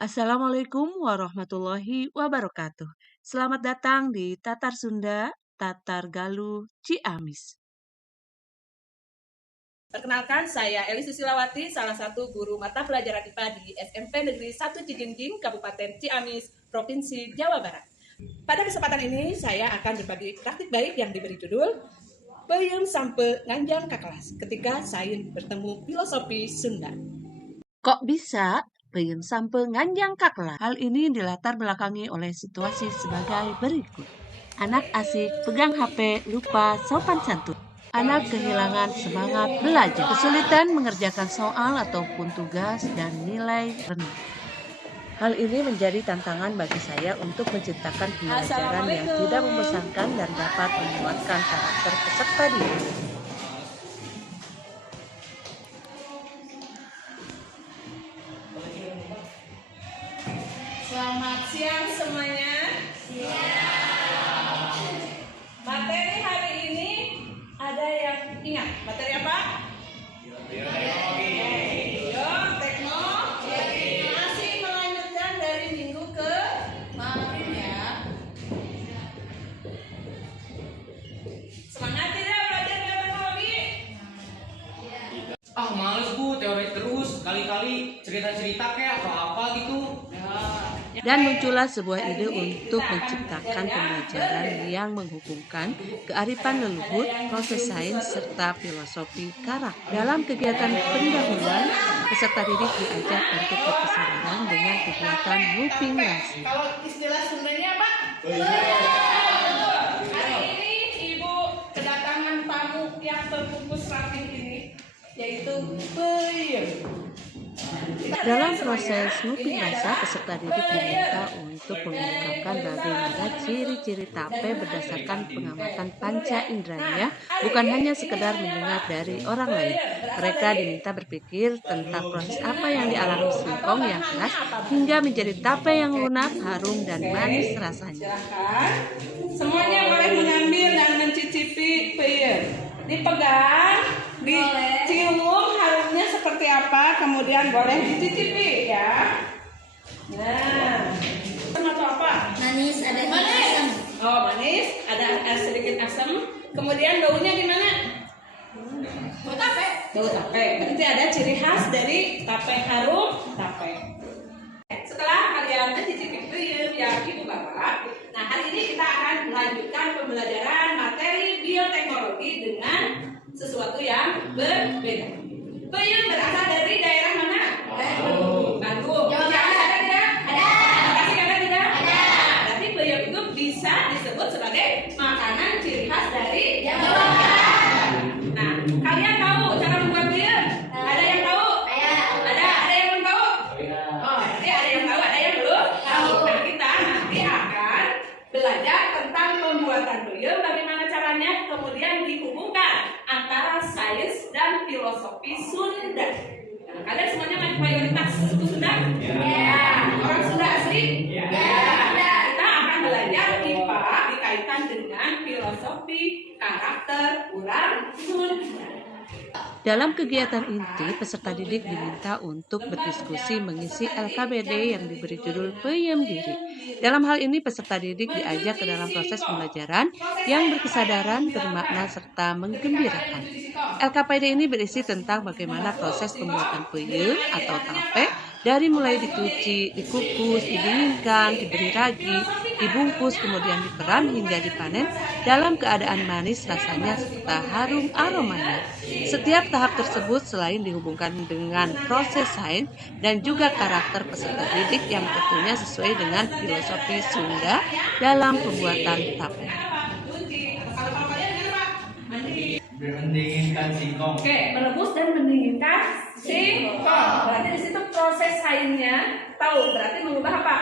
Assalamualaikum warahmatullahi wabarakatuh. Selamat datang di Tatar Sunda, Tatar Galuh, Ciamis. Perkenalkan, saya Eli Susilawati, salah satu guru mata pelajaran IPA di SMP Negeri 1 Cijinjing, Kabupaten Ciamis, Provinsi Jawa Barat. Pada kesempatan ini, saya akan berbagi praktik baik yang diberi judul Peuyeum Sampe Nganjang ka Kelas ketika saya bertemu filosofi Sunda. Kok bisa peuyeum sampe nganjang ka kelas? Hal ini dilatar belakangi oleh situasi sebagai berikut. Anak asik pegang HP lupa sopan santun. Anak kehilangan semangat belajar, kesulitan mengerjakan soal ataupun tugas dan nilai rendah. Hal ini menjadi tantangan bagi saya untuk menciptakan pembelajaran yang tidak membosankan dan dapat menguatkan karakter peserta didik. Selamat siang semuanya. Materi hari ini ada yang ingat? Materi apa? Teknologi. Masih melanjutkan dari minggu kemarin ya. Semangat tidak belajar teknologi? Males Bu, teori terus, kali-kali cerita-cerita kayak atau apa gitu. Dan muncullah sebuah ide untuk menciptakan pembelajaran yang menghubungkan kearifan leluhur, proses sains, serta filosofi karakter. Dalam kegiatan pendahuluan, peserta didik diajak untuk berkesadaran dengan kegiatan moving rasi. Kalau istilah Sundanya apa? Hari ini Ibu kedatangan tamu yang terbungkus rapi ini, yaitu peuyeum. Dalam proses moving rasa, peserta didik diminta untuk mengungkapkan bagaimana ciri-ciri tape berdasarkan pengamatan panca inderanya, bukan hanya sekedar mendengar dari orang lain. Mereka diminta berpikir tentang proses apa yang dialami singkong yang keras hingga menjadi tape yang lunak, harum, dan manis rasanya. Semuanya boleh mengambil dan mencicipi peuyeum. Dipegang, dicium harumnya seperti apa, kemudian boleh dicicipi ya. Nah, atau apa? Manis, ada Manis. asam. Oh, manis, ada sedikit asam. Kemudian baunya gimana? Bau tape. Bau tape. Berarti ada ciri khas dari tape, harum tape. Setelah kalian mencicipi peuyeum ya Ibu Bapak, nah hari ini kita akan melanjutkan pembelajaran materi bioteknologi dengan sesuatu yang berbeda. Peuyeum berasal dari daerah mana? Bandung. Jawa Barat. Ada tidak? Ada. Bekasi ada tidak? Ada. Berarti peuyeum itu bisa disebut sebagai makanan ciri khas dari Jawa Barat. Nah, kalian tahu cara membuat peuyeum? Ada yang tahu? Ada yang belum tahu? Oh, berarti ada yang tahu, ada yang belum tahu. Nah, kita nanti akan belajar tentang pembuatan peuyeum, bagaimana caranya, kemudian dihubungkan antara sains dan filosofi Sunda. Nah, kalian semuanya mayoritas suku Sunda? Ya. Orang Sunda asli? Ya. Kita akan belajar IPA dikaitkan dengan filosofi karakter orang Sunda. Dalam kegiatan inti, peserta didik diminta untuk berdiskusi mengisi LKBD yang diberi judul Peuyeum Diri. Dalam hal ini, peserta didik diajak ke dalam proses pembelajaran yang berkesadaran, bermakna, serta menggembirakan. LKPD ini berisi tentang bagaimana proses pembuatan peuyeum atau tape, dari mulai dicuci, dikukus, didinginkan, diberi ragi, dibungkus, kemudian diperam hingga dipanen dalam keadaan manis rasanya serta harum aromanya. Setiap tahap tersebut selain dihubungkan dengan proses sains dan juga karakter peserta didik yang tentunya sesuai dengan filosofi Sunda dalam pembuatan tape. Mendinginkan singkong. Oke, merebus dan mendinginkan singkong. Berarti di situ proses sainnya tahu. Berarti mengubah apa?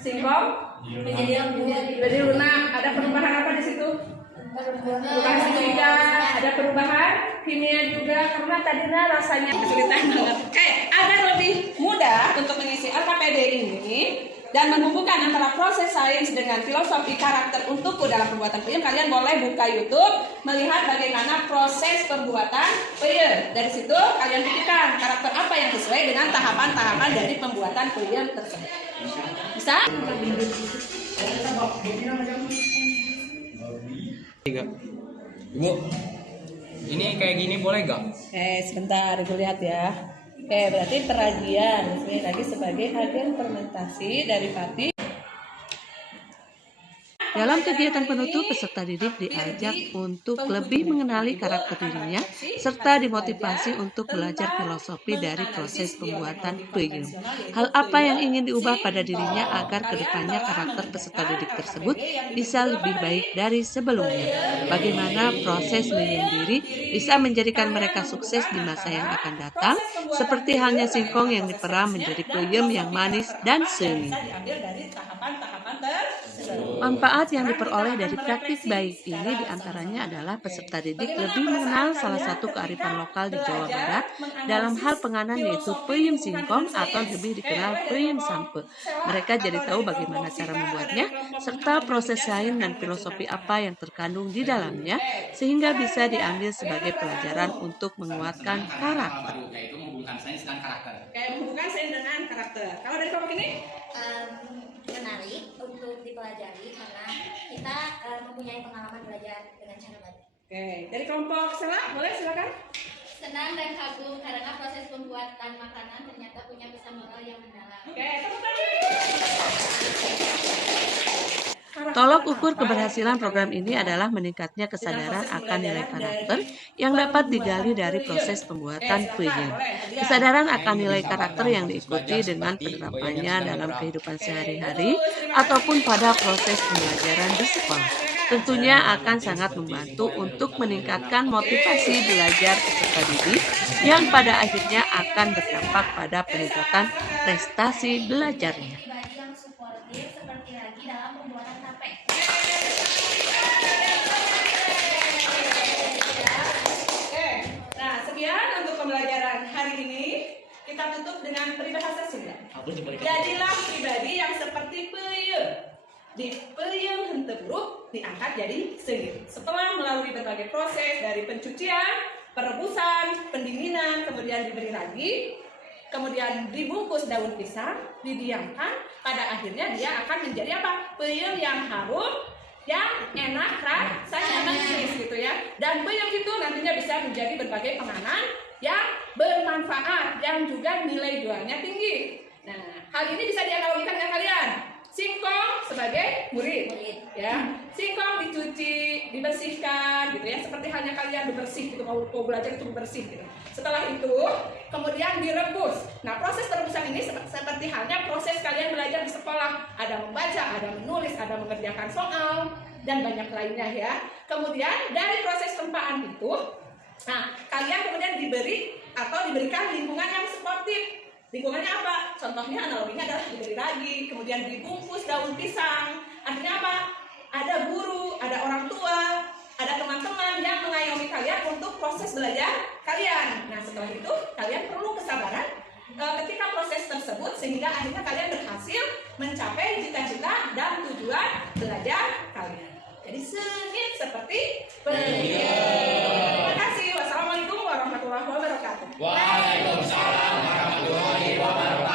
Singkong Menjadi lembut. jadi lunak. Ada perubahan apa di situ? Perubahan fisika, ada perubahan kimia juga karena tadinya rasanya kesulitan banget. Agar lebih mudah untuk mengisi LKPD ini dan menghubungkan antara proses sains dengan filosofi karakter untukku dalam pembuatan peyem, kalian boleh buka YouTube melihat bagaimana proses pembuatan peyem. Dari situ kalian pikirkan karakter apa yang sesuai dengan tahapan-tahapan dari pembuatan peyem tersebut. Bisa? Ibu, ini kayak gini boleh gak? Sebentar, Ibu lihat ya. Berarti peragian lagi sebagai agen fermentasi dari pati. Dalam kegiatan penutup, peserta didik diajak untuk lebih mengenali karakter dirinya serta dimotivasi untuk belajar filosofi dari proses pembuatan peyem. Hal apa yang ingin diubah pada dirinya agar kedepannya karakter peserta didik tersebut bisa lebih baik dari sebelumnya. Bagaimana proses menyendiri bisa menjadikan mereka sukses di masa yang akan datang, seperti halnya singkong yang diperam menjadi peyem yang manis dan seni. Manfaat yang diperoleh dari praktik baik ini diantaranya adalah peserta didik lebih mengenal salah satu kearifan lokal di Jawa Barat dalam hal penganan, yaitu peyem singkong atau lebih dikenal peyem sampe. Mereka jadi tahu bagaimana cara membuatnya serta proses lain dan filosofi apa yang terkandung di dalamnya, sehingga bisa diambil sebagai pelajaran untuk menguatkan karakter. Yaitu menghubungkan sains dan karakter. Menghubungkan sains dengan karakter. Kalau dari kelompok ini? Menarik untuk dipelajari karena kita mempunyai pengalaman belajar dengan cara baru. Dari kelompok Sela, boleh silakan. Senang dan kagum karena proses pembuatan makanan ternyata punya pesan moral yang mendalam. Tepuk tangan. Tolok ukur keberhasilan program ini adalah meningkatnya kesadaran akan nilai karakter yang dapat digali dari proses pembuatan peyem. Kesadaran akan nilai karakter yang diikuti dengan penerapannya dalam kehidupan sehari-hari ataupun pada proses pembelajaran di sekolah. Tentunya akan sangat membantu untuk meningkatkan motivasi belajar peserta didik yang pada akhirnya akan berdampak pada peningkatan prestasi belajarnya. Pribadi yang suportif seperti Ragi dalam pembuatan tape. Nah, sekian untuk pembelajaran hari ini. Kita tutup dengan peribahasa Sunda. Jadilah pribadi yang seperti peyem. Di peyem henteu buruk diangkat jadi sengit. Setelah melalui berbagai proses dari pencucian, perebusan, pendinginan, kemudian diberi ragi, kemudian dibungkus daun pisang, didiamkan, pada akhirnya dia akan menjadi apa? Peyem yang harum, yang enak, rasanya manis gitu ya. Dan peyem itu nantinya bisa menjadi berbagai penganan yang bermanfaat, yang juga nilai jualnya tinggi. Nah, hal ini bisa dianalogikan dengan kalian. Singkong sebagai murid, ya. Singkong dicuci, dibersihkan, gitu ya. Seperti halnya kalian bersih, gitu, mau belajar itu bersih, gitu. Setelah itu, kemudian direbus. Nah, proses perebusan ini seperti halnya proses kalian belajar di sekolah. Ada membaca, ada menulis, ada mengerjakan soal, dan banyak lainnya ya. Kemudian dari proses tempaan itu, nah, kalian kemudian diberi atau diberikan lingkungan yang sportif. Lingkungannya apa? Contohnya analoginya adalah diberi ragi, kemudian dibungkus daun pisang. Artinya apa? Ada guru, ada orang tua, ada teman-teman yang mengayomi kalian untuk proses belajar kalian. Nah, setelah itu kalian perlu kesabaran ketika proses tersebut sehingga akhirnya kalian berhasil mencapai cita-cita dan tujuan belajar kalian. Jadi sengit seperti peyem. Terima kasih. Wassalamualaikum warahmatullahi wabarakatuh. Waalaikumsalam warahmatullahi wabarakatuh.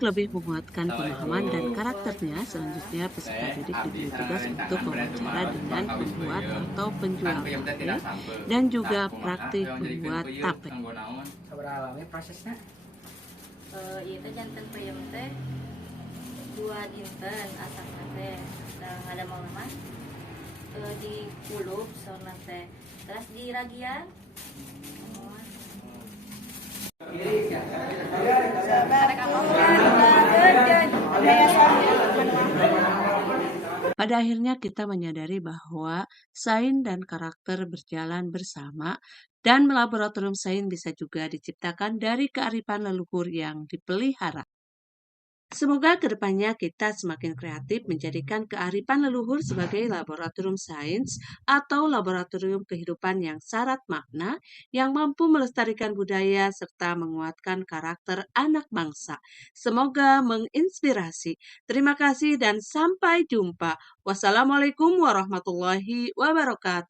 Lebih menguatkan pemahaman dan karakternya, selanjutnya peserta didik diberi tugas untuk mewawancara dengan pembuat atau penjual tape dan juga praktik membuat tape. Sabar alami prosesnya. Itu jantan peyem teh 2 dinten asapna teh ada mau mah dikulup soalna teh terus diragian. Pada akhirnya kita menyadari bahwa sains dan karakter berjalan bersama dan laboratorium sains bisa juga diciptakan dari kearifan leluhur yang dipelihara. Semoga kedepannya kita semakin kreatif menjadikan kearifan leluhur sebagai laboratorium sains atau laboratorium kehidupan yang syarat makna, yang mampu melestarikan budaya serta menguatkan karakter anak bangsa. Semoga menginspirasi. Terima kasih dan sampai jumpa. Wassalamualaikum warahmatullahi wabarakatuh.